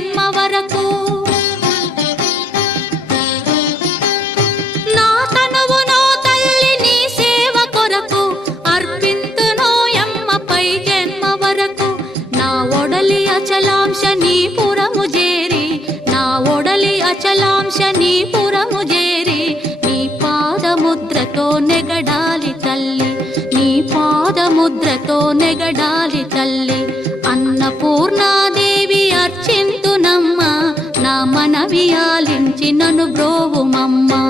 జన్మ వరకు. నా తనువు నో తల్లి నీ సేవ కొరకు అర్పింతునోయమ్మపై జన్మ వరకు. నా ఒడలి అచలాంశ నీ పురము జేరి నా ఒడలి అచలాంశ నీ పురము జేరి. నీ నెగడాలి తల్లి. అర్చింతునమ్మ నా